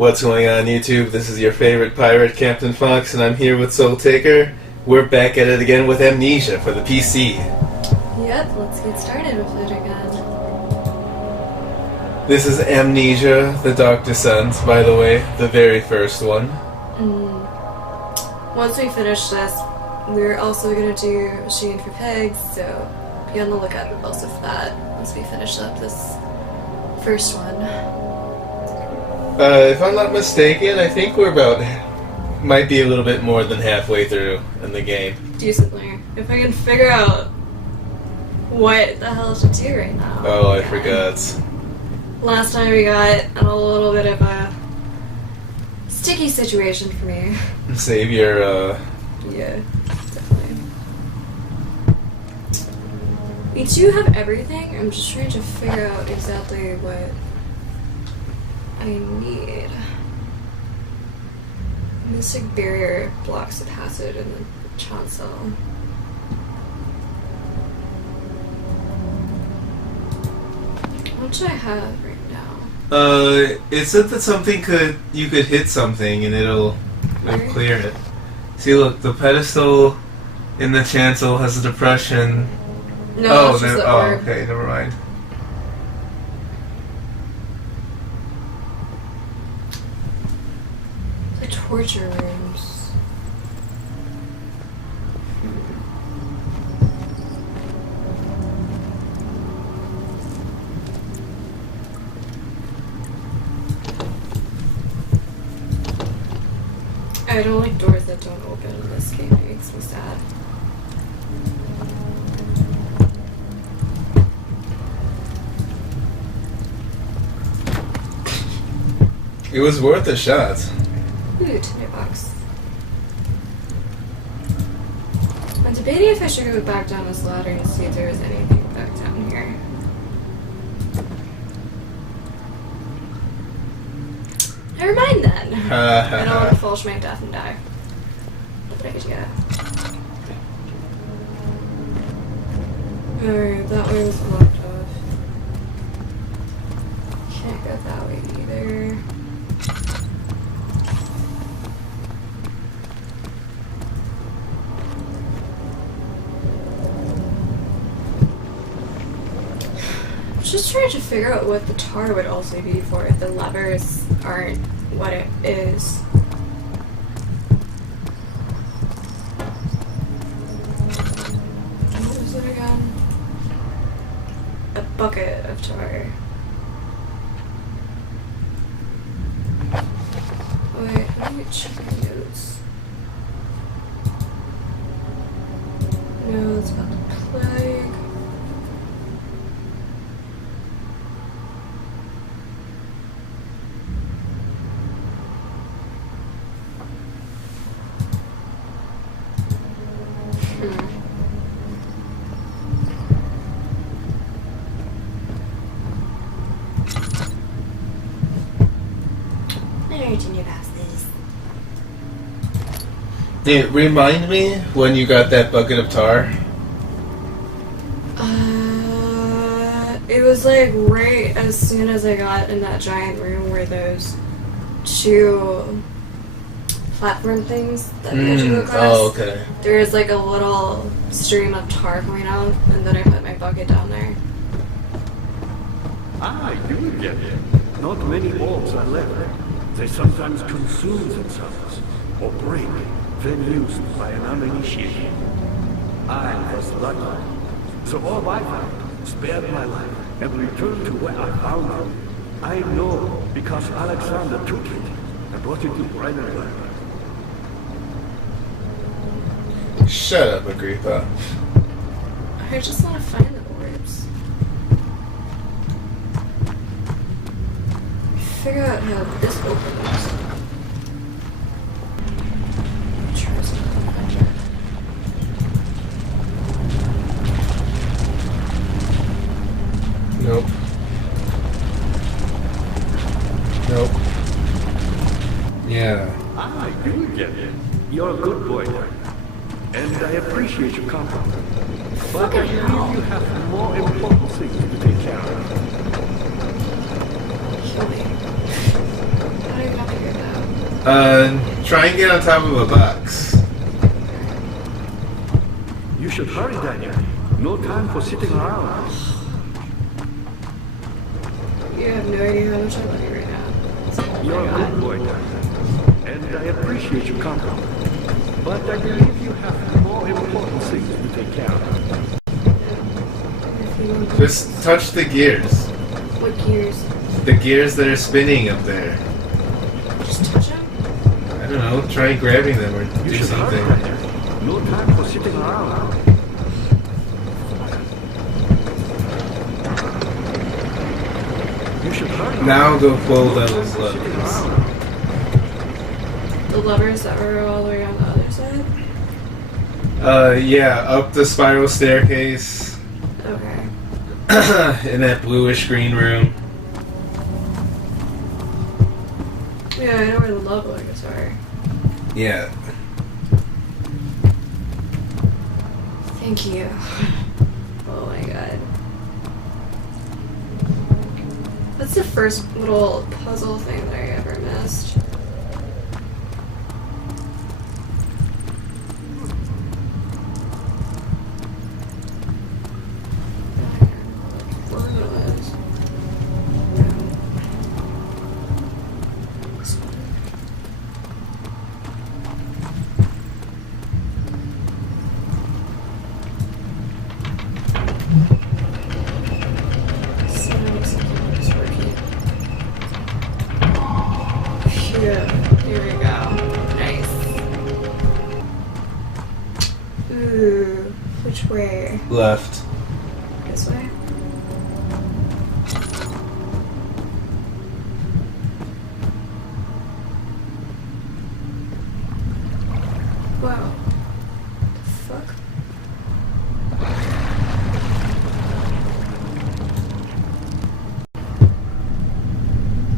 What's going on, YouTube? This is your favorite pirate, Captain Fox, and I'm here with Soul Taker. We're back at it again with Amnesia for the PC. Yep, let's get started with it again. This is Amnesia, the Dark Descent, by the way, the very first one. Once we finish this, we're also going to do Shooting for Pigs, so be on the lookout also for that once we finish up this first one. If I'm not mistaken, I think we're might be a little bit more than halfway through in the game. Decently. If I can figure out what the hell to do right now. Oh, I forgot. Last time we got in a little bit of a sticky situation for me. Save your, Yeah, definitely. We do have everything. I'm just trying to figure out exactly what I need. Mystic barrier blocks the passage in the chancel. What do I have right now? It said that you could hit something and it'll clear it. See, look, the pedestal in the chancel has a depression. No, it's just the orb. Okay, never mind. The torture rooms. I don't like doors that don't open in this game. It makes me sad. It was worth a shot. Ooh, tinderbox. I'm debating if I should go back down this ladder and see if there is anything back down here. Never mind then. I don't want to fall to my death and die. What did I get? Alright, that way was locked off. Can't go that way either. Just trying to figure out what the tar would also be for if the levers aren't what it is. What was it again? A bucket of tar. Wait, how do you check those? No, it's about the plague. Remind me when you got that bucket of tar. It was like right as soon as I got in that giant room where those two platform things that we had to go across. Oh, okay. There was like a little stream of tar coming out, and then I put my bucket down there. I do get it. Not many orbs are left. They sometimes consume themselves or break when used by an uninitiated. I was lucky. So all I found spared my life and returned to where I found it. I know because Alexander took it and brought it to Brennenberg. Shut up, Agrippa. I just want to find the orbs. Figure out how this opens. Nope. Nope. Yeah. I do get it. You're a good boy, and I appreciate your compliment. But I believe you have more important things to take care of. Kill me. How do you have to Try and get on top of a box. You should hurry, Daniel. No time for sitting around. You have no idea how much I love you right now. You're a good boy, Daniel. And I appreciate your company. But I believe you have more important things to take care of. Just touch the gears. What gears? The gears that are spinning up there. Just touch them? I don't know, try grabbing them or You do should hurry, something. Daniel. No time for sitting around. You should hurry. Now go pull No time those for sitting levers. around. The levers that were all the way on the other side? Yeah, up the spiral staircase Okay. in that bluish green room. Yeah, I know where the love levers are. Yeah. Thank you. Oh my god. That's the first little puzzle thing that I ever missed. Yeah, here we go. Nice. Ooh, which way? Left. This way? Wow. The fuck?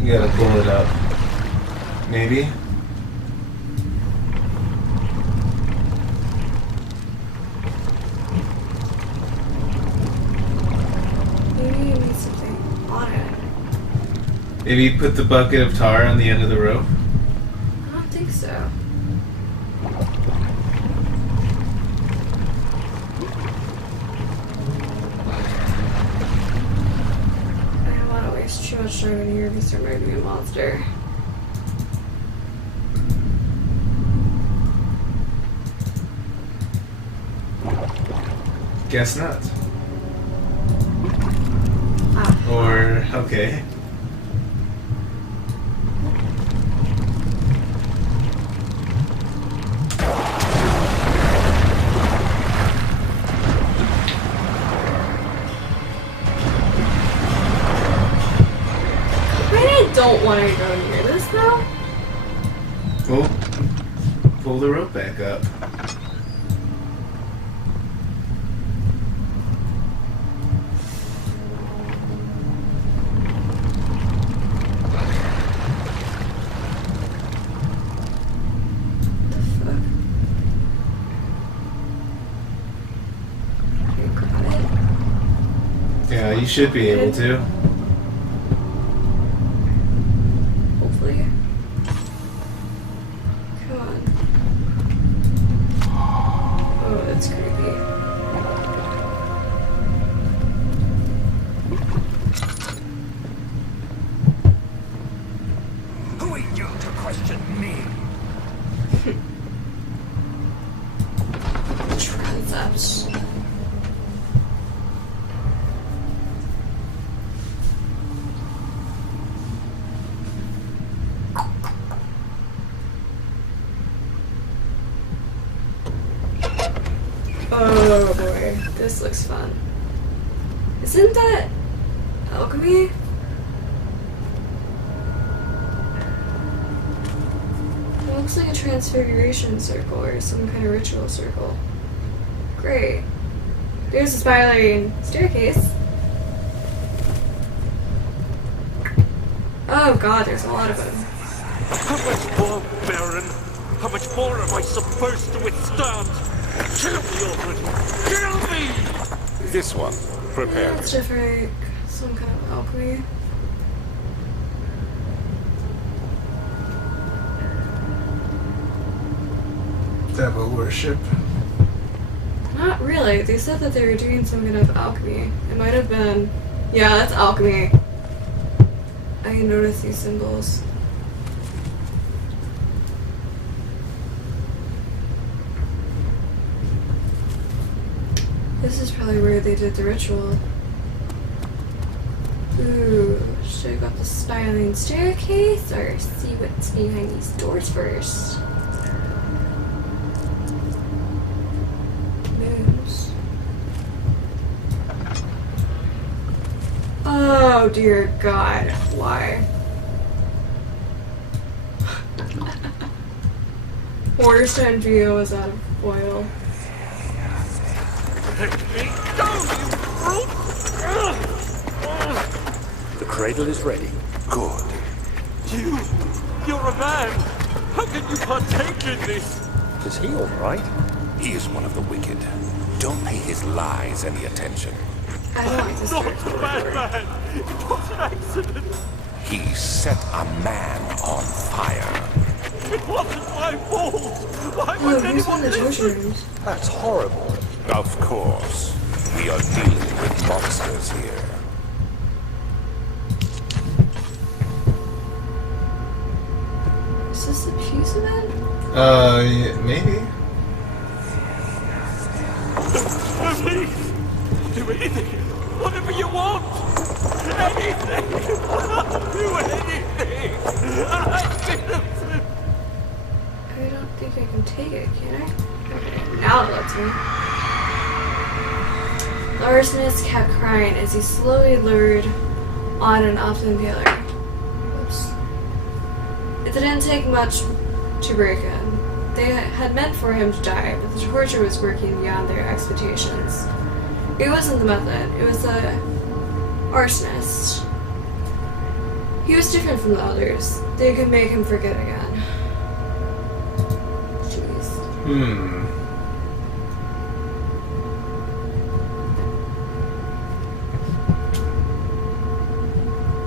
You gotta pull it up. Maybe? Maybe you need something on it. Maybe put the bucket of tar on the end of the rope. I don't think so. I don't want to waste too much time in here if you start making me a monster. Guess not. Ah. Or, okay. I don't want to go near this though. Well, pull the rope back up. Yeah, you should be able to. Hopefully. Come on. Oh, that's creepy. Who are you to question me? Transepts. Oh boy, this looks fun. Isn't that alchemy? It looks like a transfiguration circle or some kind of ritual circle. Great. There's a spiraling staircase. Oh god, there's a lot of them. How much more, Baron? How much more am I supposed to withstand? Kill me already! Kill me! This one, prepare. It's different. Some kind of alchemy. devil worship. Not really. They said that they were doing some kind of alchemy. It might have been... Yeah, that's alchemy. I can notice these symbols. This is probably where they did the ritual. Ooh, should I go up the spiraling staircase or see what's behind these doors first? Moons. Oh dear God, why? Waterstone Trio is out of oil. The cradle is ready. Good. You're a man! How can you partake in this? Is he all right? He is one of the wicked. Don't pay his lies any attention. I don't like this Not character. a bad man! It was an accident! He set a man on fire. It wasn't my fault! Why Oh, would here's one anyone of the listen? torture rooms. That's horrible. Of course. We are dealing with monsters here. Is this a piece of it? Yeah, maybe. Please! Do anything! Whatever you want! Anything! I'll do anything! I'm innocent! I don't think I can take it, can I? Okay, now it lets me. The arsonist kept crying as he slowly lured on and off the impaler. Whoops. It didn't take much to break in. They had meant for him to die, but the torture was working beyond their expectations. It wasn't the method, it was the arsonist. He was different from the others. They could make him forget again. Jeez.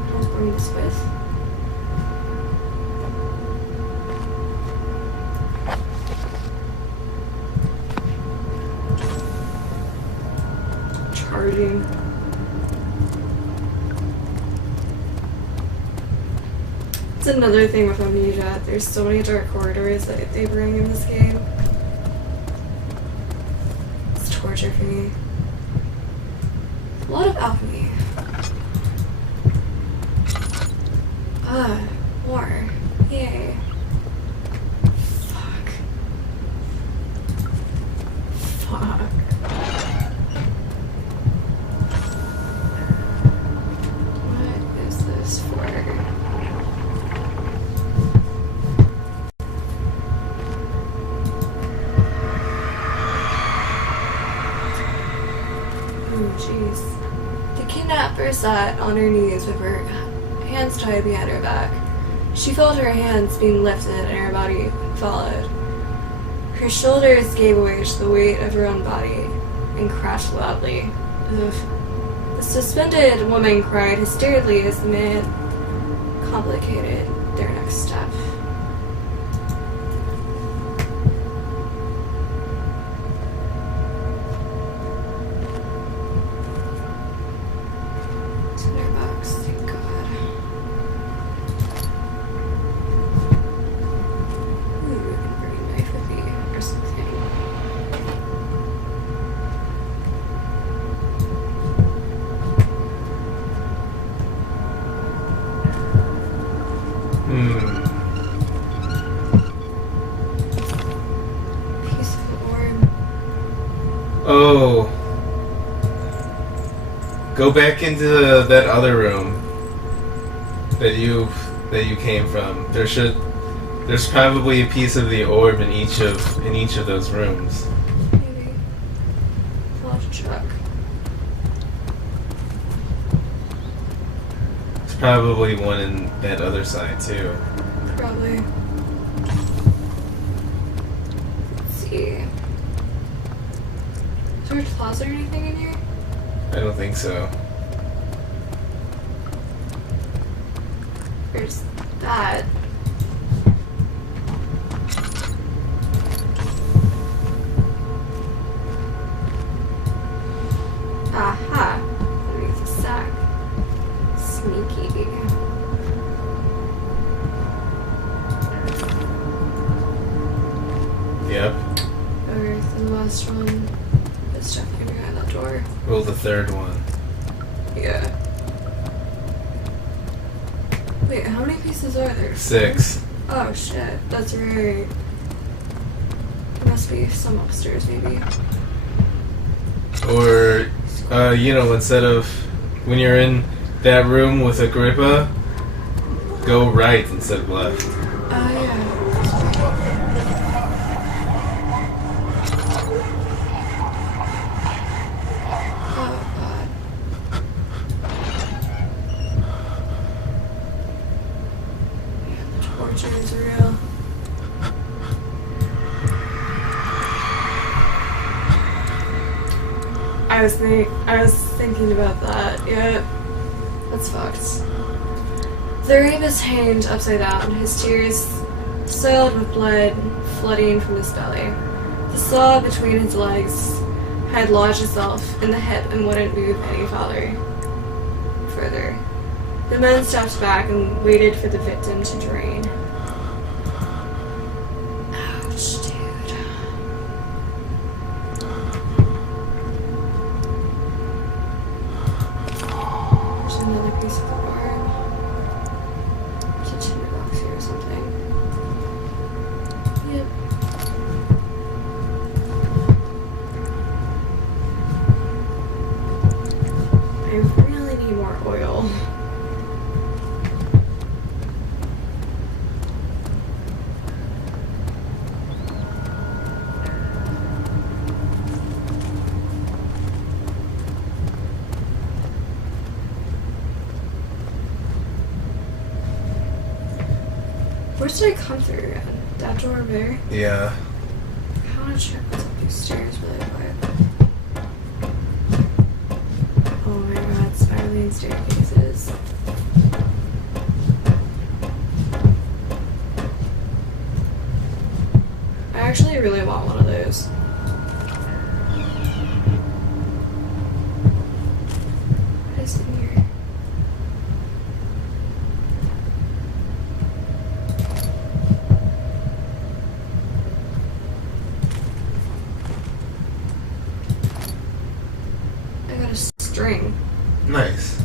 Don't bring this with. Charging. It's another thing with Amnesia. There's so many dark corridors that they bring in this game. It's torture for me. A lot of alchemy. More. Yay. Fuck. Fuck. What is this for? Oh, jeez. The kidnapper sat on her knees with her hands tied behind her back. She felt her hands being lifted and her body followed. Her shoulders gave way to the weight of her own body and crashed loudly. Ugh. The suspended woman cried hysterically as the man complicated their next step. Tinderbox, thank God. Ooh, I can bring a knife with me or something. Piece of orb. Oh. Go back into that other room that you came from. There's probably a piece of the orb in each of those rooms. Maybe. I'll have to check. There's probably one in that other side too. Probably. Let's see. Is there a closet or anything in here? I don't think so. There's that. last one is definitely behind that door. Roll the third one. Yeah. Wait, how many pieces are there? 6. Oh shit, that's right. There must be some upstairs, maybe. Or, instead of when you're in that room with Agrippa, go right instead of left. Oh yeah. Oh god. Man, the torture is real. I was thinking about that. Yeah, that's fucked. The Reeve is hanged upside down, his tears soiled with blood flooding from his belly. The saw between his legs had lodged itself in the hip and wouldn't move any further. The men stepped back and waited for the victim to drain. Ouch, dude. There's another piece of the barn. There's a tinder box here or something. Yep. I really need more oil. Where did I come through again? That door over there? Yeah. I want to check what's up these stairs really quick. Oh my god, spiraling staircases. I actually really want one of those. What is in here? I got a string. Nice.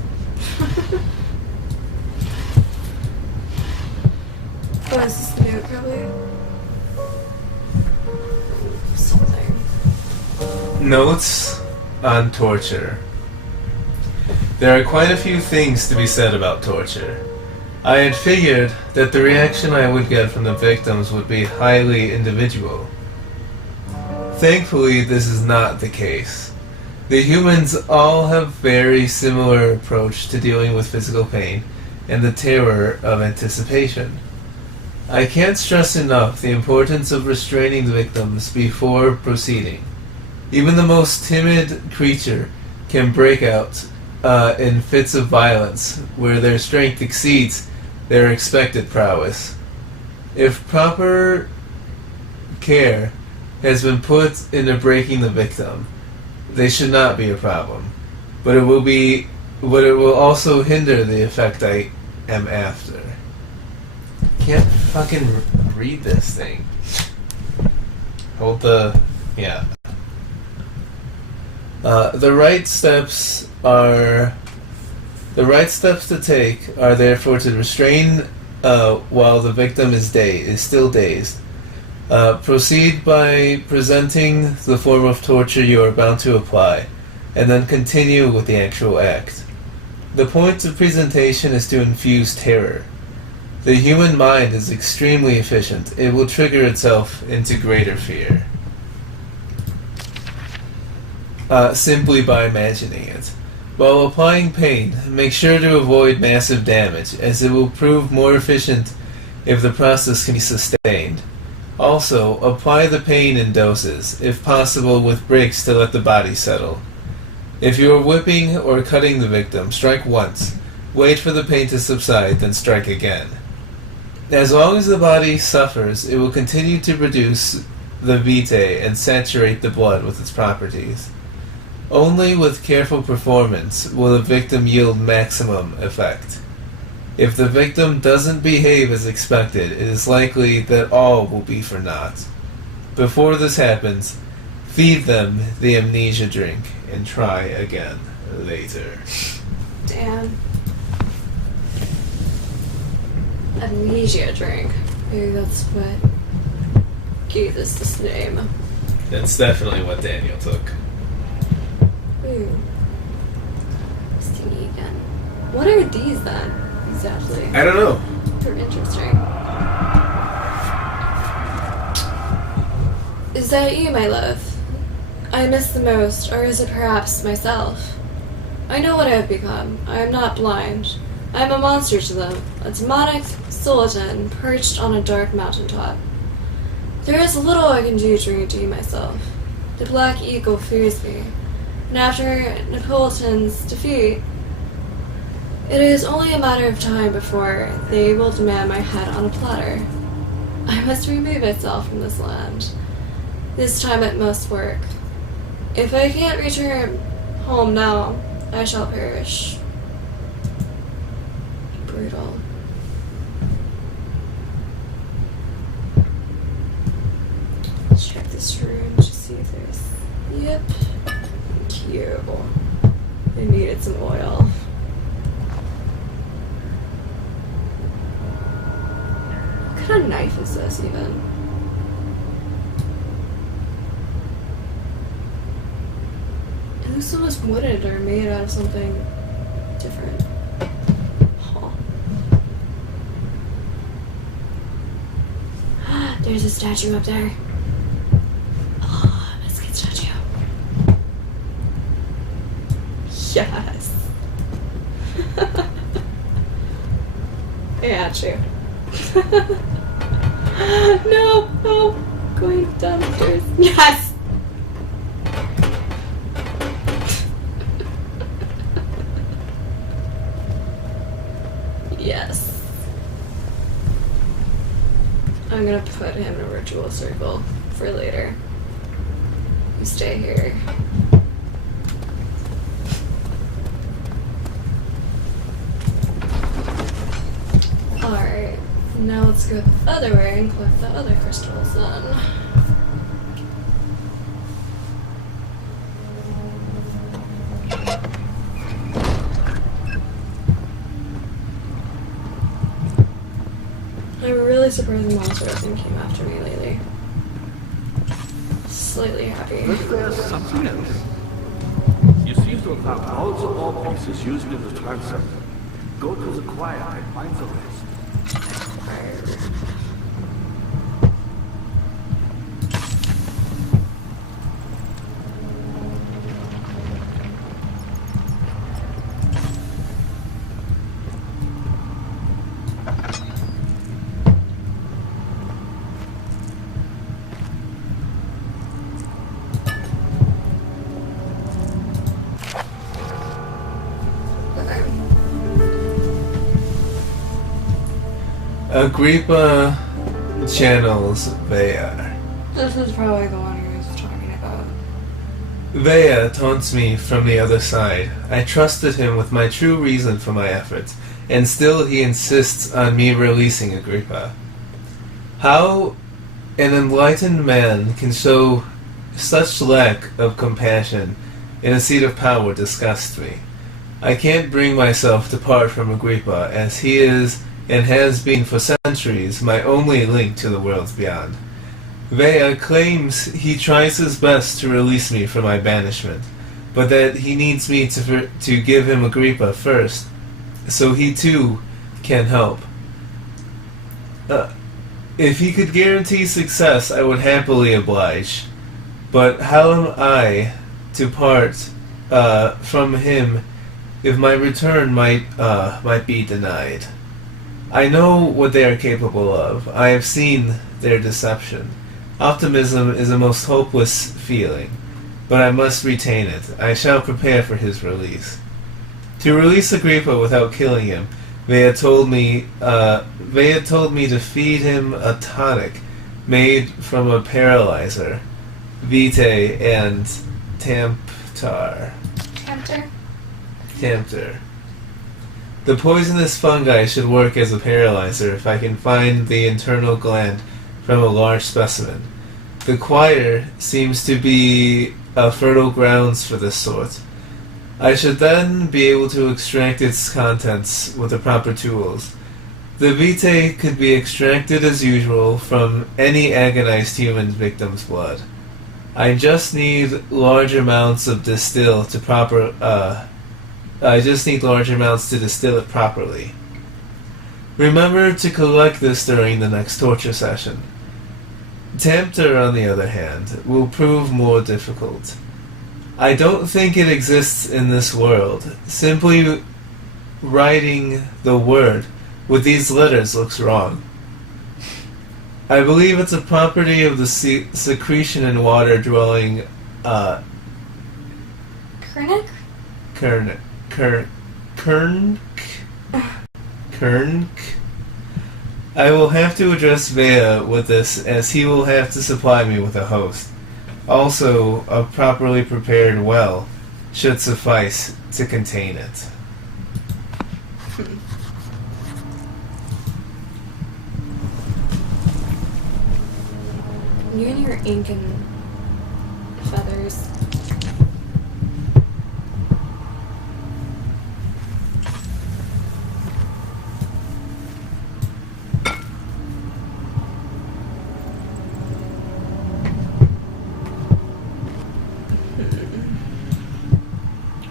Oh, is this the note probably? Something. Notes on torture. There are quite a few things to be said about torture. I had figured that the reaction I would get from the victims would be highly individual. Thankfully, this is not the case. The humans all have very similar approach to dealing with physical pain and the terror of anticipation. I can't stress enough the importance of restraining the victims before proceeding. Even the most timid creature can break out in fits of violence where their strength exceeds their expected prowess. If proper care has been put into breaking the victim, they should not be a problem. But it will also hinder the effect I am after. Can't fucking read this thing. Hold the... yeah. The right steps to take are therefore to restrain while the victim is still dazed. Proceed by presenting the form of torture you are about to apply, and then continue with the actual act. The point of presentation is to infuse terror. The human mind is extremely efficient. It will trigger itself into greater fear. Simply by imagining it. While applying pain, make sure to avoid massive damage, as it will prove more efficient if the process can be sustained. Also, apply the pain in doses, if possible with breaks to let the body settle. If you are whipping or cutting the victim, strike once. Wait for the pain to subside, then strike again. As long as the body suffers, it will continue to produce the vitae and saturate the blood with its properties. Only with careful performance will the victim yield maximum effect. If the victim doesn't behave as expected, it is likely that all will be for naught. Before this happens, Feed them the amnesia drink and try again later. Damn. Amnesia drink. Maybe that's what gave this name. That's definitely what Daniel took. Ooh. Stingy again. What are these then, exactly? I don't know. They're interesting. Is that you, my love? I miss the most, or is it perhaps myself? I know what I have become. I am not blind. I am a monster to them, a demonic skeleton perched on a dark mountaintop. There is little I can do to redeem myself. The Black Eagle fears me, and after Napolitan's defeat, it is only a matter of time before they will demand my head on a platter. I must remove myself from this land. This time it must work. If I can't return home now, I shall perish. Brutal. Let's check this room to see if there's... Yep. Cute. I needed some oil. What kind of knife is this even? It looks almost wooden or made out of something different. Huh. There's a statue up there. Oh, a biscuit statue. Yes. I got you. No, going downstairs. Yes. Yes. I'm gonna put him in a ritual circle for later. You stay here. Alright, now let's go the other way and collect the other crystals then. I'm really surprised the monster hasn't came after me lately. Slightly happy. Is there something else? You seem to have found all the ball pieces used in the transept. Go to the choir and find the rest. Agrippa channels Vea. This is probably the one he was talking about. Vea taunts me from the other side. I trusted him with my true reason for my efforts, and still he insists on me releasing Agrippa. How an enlightened man can show such lack of compassion in a seat of power disgusts me. I can't bring myself to part from Agrippa, as he is and has been for centuries my only link to the worlds beyond. Vea claims he tries his best to release me from my banishment, but that he needs me to give him Agrippa first, so he too can help. If he could guarantee success, I would happily oblige, but how am I to part from him if my return might be denied? I know what they are capable of. I have seen their deception. Optimism is a most hopeless feeling, but I must retain it. I shall prepare for his release. To release Agrippa without killing him, Vea told me to feed him a tonic made from a paralyzer, vitae, and tamptar. Tamptar. The poisonous fungi should work as a paralyzer if I can find the internal gland from a large specimen. The choir seems to be a fertile grounds for this sort. I should then be able to extract its contents with the proper tools. The vitae could be extracted as usual from any agonized human victim's blood. I just need large amounts to distill it properly. Remember to collect this during the next torture session. Tamter, on the other hand, will prove more difficult. I don't think it exists in this world. Simply writing the word with these letters looks wrong. I believe it's a property of the secretion in water dwelling, Kernick? Kernk. I will have to address Vea with this, as he will have to supply me with a host. Also, a properly prepared well should suffice to contain it. You and your ink and feathers.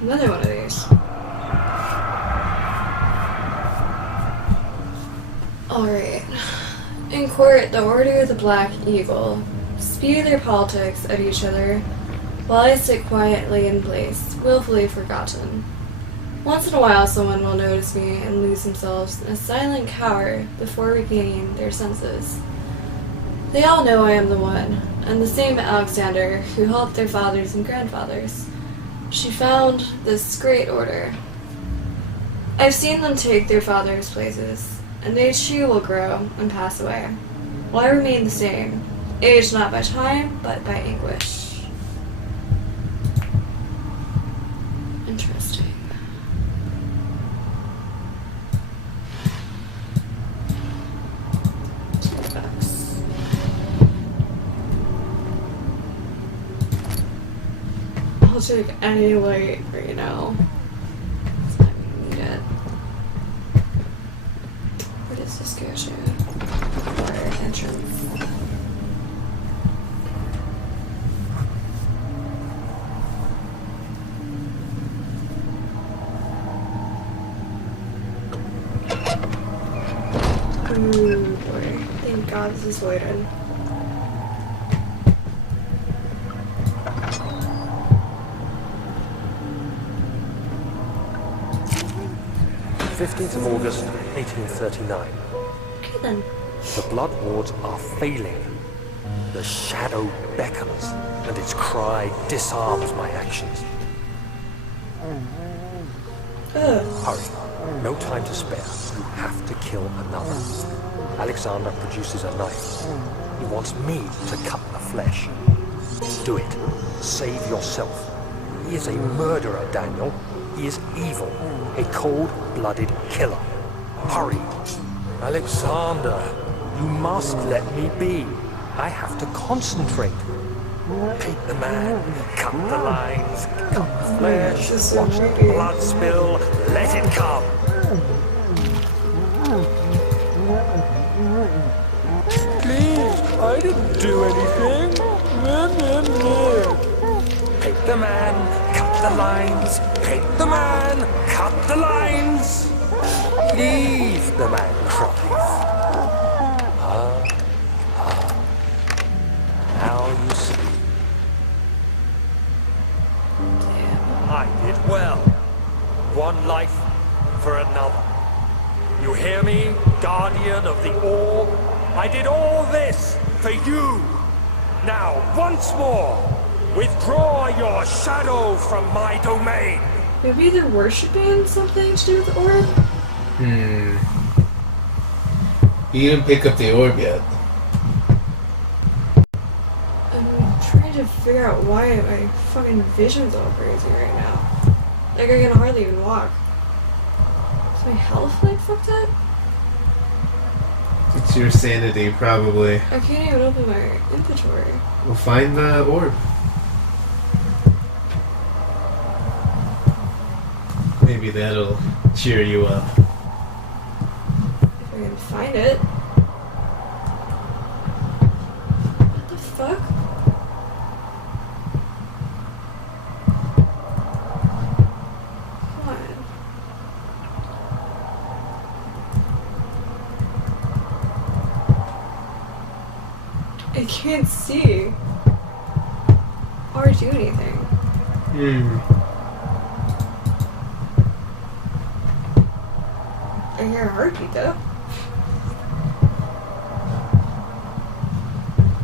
Another one of these. Alright. In court, the Order of the Black Eagle spew their politics at each other, while I sit quietly in place, willfully forgotten. Once in a while someone will notice me and lose themselves in a silent cower before regaining their senses. They all know I am the one, and the same Alexander who helped their fathers and grandfathers. She found this great order. I've seen them take their fathers' places, and they too will grow and pass away, while I remain the same, aged not by time, but by anguish. Interesting. $2. I'll take any light right now. It's not gonna need it. Where does this go to? Our entrance. Ooh, boy. Thank God this is lighted. th of August, 1839. Okay then. The blood wards are failing. The shadow beckons, and its cry disarms my actions. Hurry. No time to spare. You have to kill another. Alexander produces a knife. He wants me to cut the flesh. Do it. Save yourself. He is a murderer, Daniel. He is evil. A cold-blooded killer. Hurry. Alexander, you must let me be. I have to concentrate. Paint the man, cut the lines, cut the flesh, watch the blood spill, let it come. Please, I didn't do anything. Paint the man, cut the lines, paint the man, cut the lines. Please, the man cries. Now you see. I did well. One life for another. You hear me, guardian of the all? I did all this for you. Now, once more, withdraw your shadow from my domain. Maybe they're worshipping something to do with the orb? You didn't pick up the orb yet. I'm trying to figure out why my fucking vision's all crazy right now. Like I can hardly even walk. Is my health like fucked up? It's your sanity, probably. I can't even open my inventory. We'll find the orb. Maybe that'll cheer you up. If I can find it. What the fuck? Come on. I can't see or do anything. I hear a heartbeat though.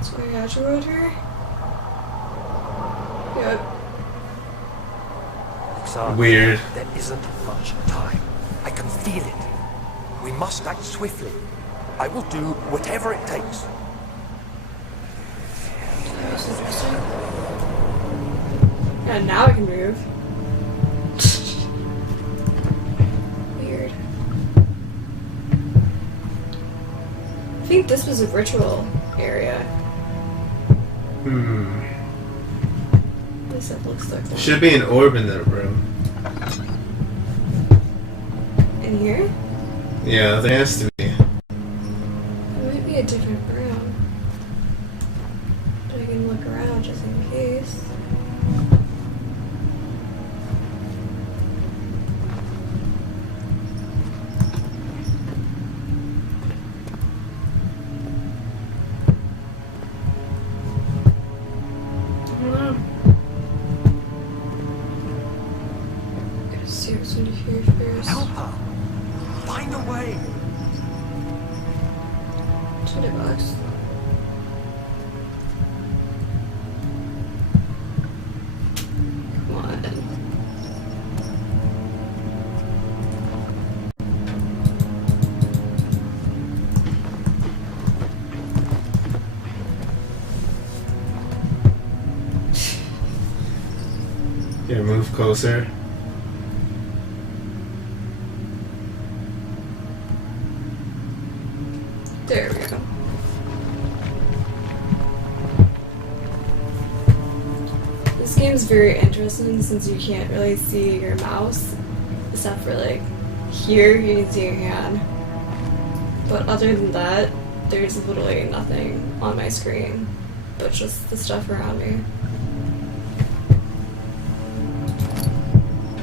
So I got you out here? Yep. Alexander, Weird. there isn't much time. I can feel it. We must act swiftly. I will do whatever it takes. That was interesting. Yeah, now I can move. Weird. I think this was a ritual area. At least it looks like one. Should be an orb in that room. In here? Yeah, there has to be. It might be a different room. But I can look around just in case. I don't know. Gotta see what's in here first. Help her. Find a way. $20. Come on. Here, move closer. There we go. This game's very interesting since you can't really see your mouse, except for like here you can see your hand. But other than that, there's literally nothing on my screen, but just the stuff around me.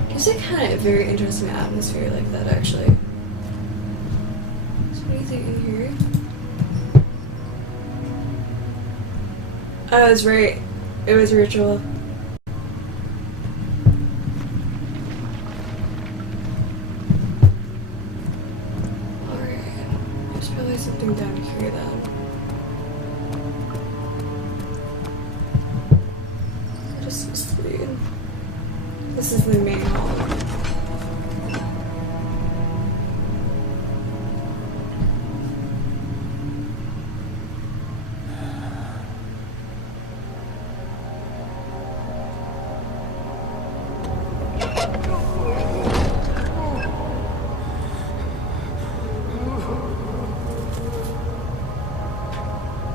Gives it kind of a very interesting atmosphere like that, actually. So what do you think in here? I was right. It was ritual. Alright. There's probably something down here then. Just sleep. This is the main hall.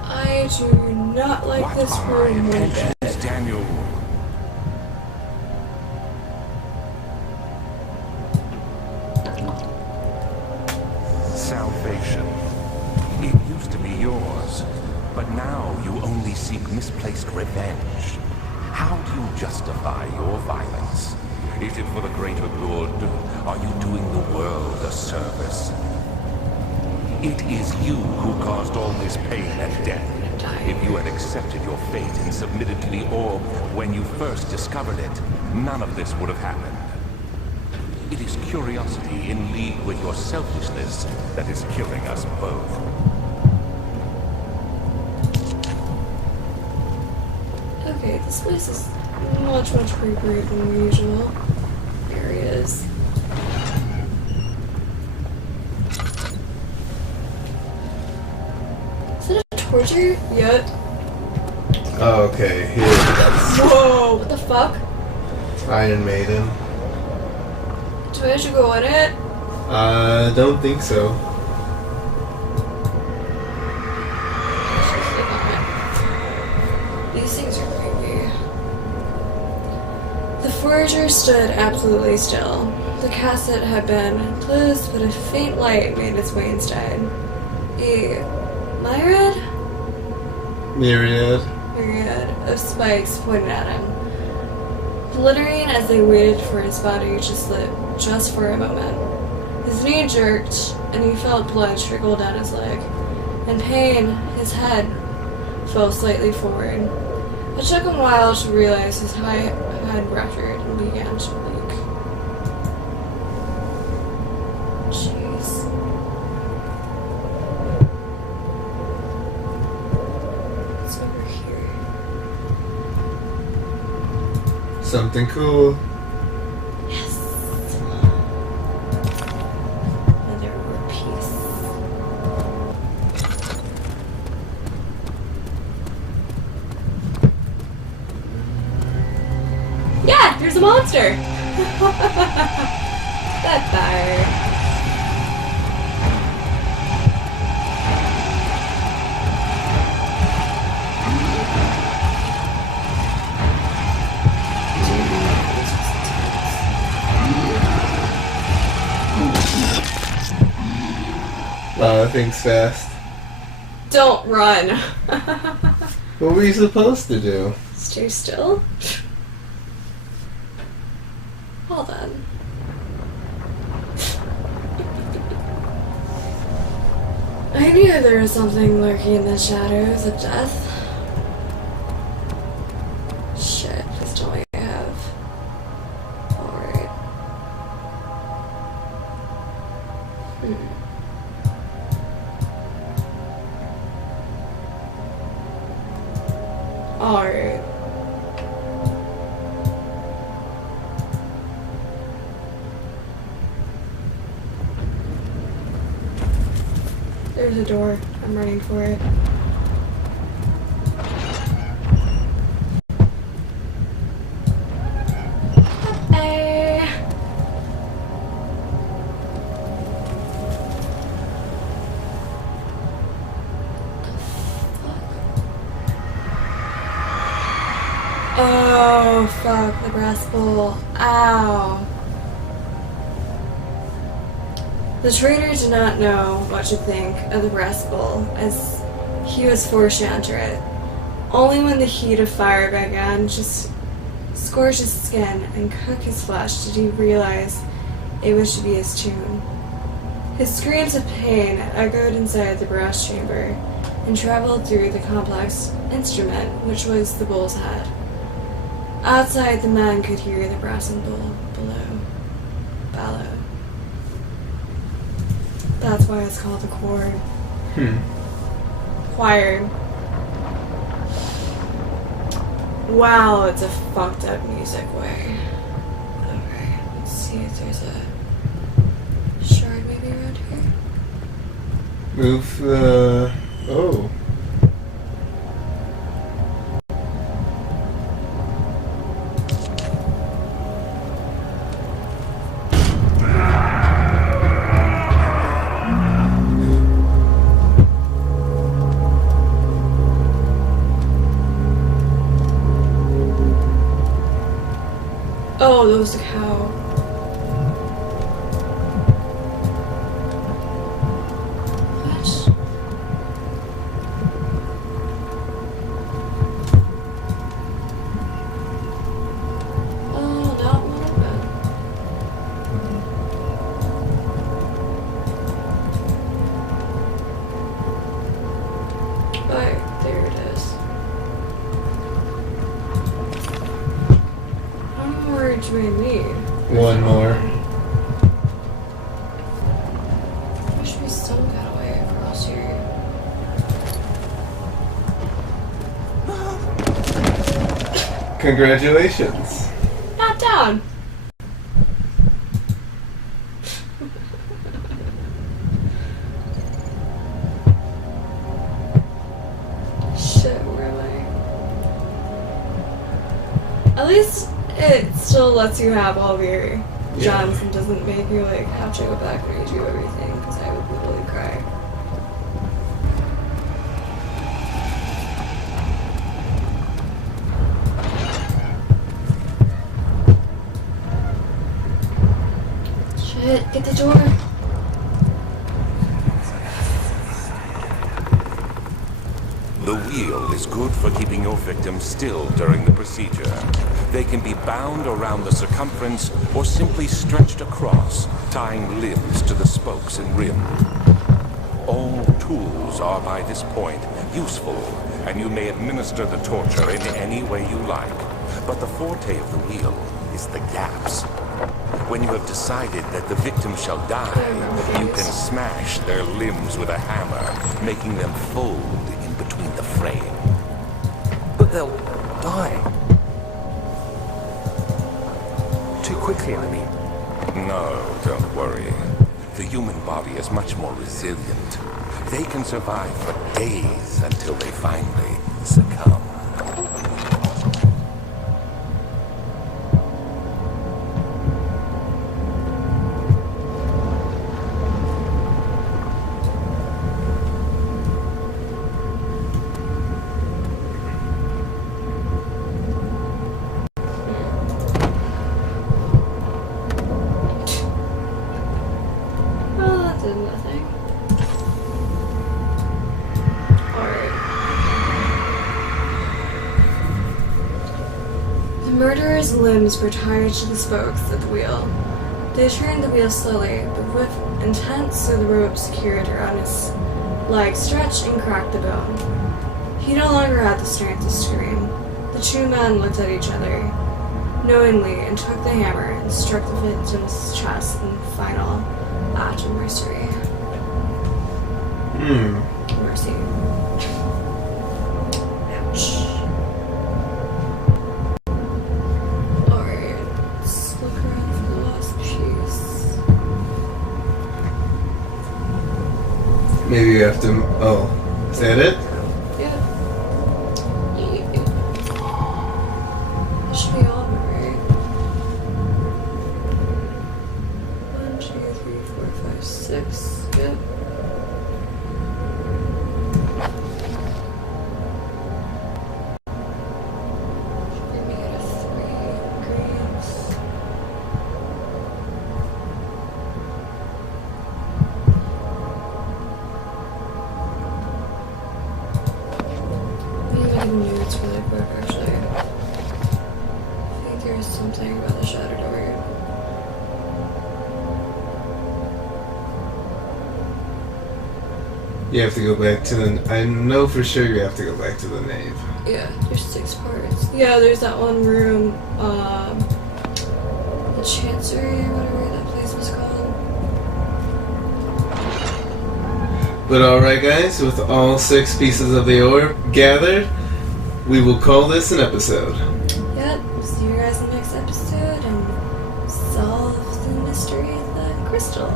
I do not like this room one bit. Daniel. Salvation. It used to be yours, but now you only seek misplaced revenge. How do you justify your violence? Is it for the greater good? Are you doing the world a service? It is you who caused all this pain and death. If you had accepted your fate and submitted to the orb when you first discovered it, none of this would have happened. It is curiosity in league with your selfishness that is killing us both. Okay, this place is much creepier than usual. There he is. Is it a torture? Yep. Oh, okay. Here, that's Whoa! What the fuck? Iron Maiden. Do I have to go in it? Don't think so. Forger stood absolutely still. The cassette had been closed, but a faint light made its way inside. A myriad of spikes pointed at him, glittering as they waited for his body to slip just for a moment. His knee jerked, and he felt blood trickle down his leg. In pain, his head fell slightly forward. It took him a while to realize his head ruptured and began to leak. Jeez. What's over here? Something cool. Yes. Another war piece. Yeah, there's a monster. That fire. Wow, that thing's fast. Don't run. What were you supposed to do? Stay still. Well then. I knew there was something lurking in the shadows of death. Shit, please tell me I have. Alright. Alright. There's a door. I'm running for it. Hey. Oh, fuck. The brass bowl. Ow. The traitor did not know what to think of the brass bowl, as he was forced to enter it. Only when the heat of fire began to scorch his skin and cook his flesh did he realize it was to be his tomb. His screams of pain echoed inside the brass chamber and traveled through the complex instrument, which was the bull's head. Outside, the man could hear the brazen bull bellow. That's why it's called a chord. Choir. Wow, it's a fucked up music way. Okay, let's see if there's a shard maybe around here. Move the... Oh. Oh, that was the cow. What? Oh, not one of them. Right, there it is. How more do we need? One more. Wish we still got away across here. Congratulations. Not down. Shit, where am I? At least it still lets you have all of your gems and doesn't make you like have to go back and redo everything, because I would probably cry. The wheel is good for keeping your victims still during the procedure. They can be bound around the circumference or simply stretched across, tying limbs to the spokes and rim. All tools are by this point useful, and you may administer the torture in any way you like. But the forte of the wheel is the gaps. When you have decided that the victim shall die, you can smash their limbs with a hammer, making them fold in between the frame. But they'll die. Too quickly, I mean. No, don't worry. The human body is much more resilient. They can survive for days until they finally succumb. Well, that did nothing. Alright. The murderer's limbs were tied to the spokes of the wheel. They turned the wheel slowly, but with intent, so the rope secured around his leg stretched and cracked the bone. He no longer had the strength to scream. The two men looked at each other knowingly and took the hammer and struck the victim's chest in the final act of mercy. Mercy. Ouch. Alright, let's look around for the last piece. Maybe you have to. Oh, is that it? Yeah. That should be all of it, right? 1, 2, 3, 4, 5, 6. Yep. Give me a 3 grams. Maybe I can nudes really quick, actually. I think there's something about the shattered organ. You have to go back to the. I know for sure you have to go back to the nave. Yeah, there's 6 parts. Yeah, there's that one room, the Chancery or whatever that place was called. But alright, guys, with all 6 pieces of the orb gathered, we will call this an episode. Yep, see you guys in the next episode and solve the mystery of the crystal.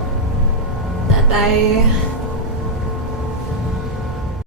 Bye bye.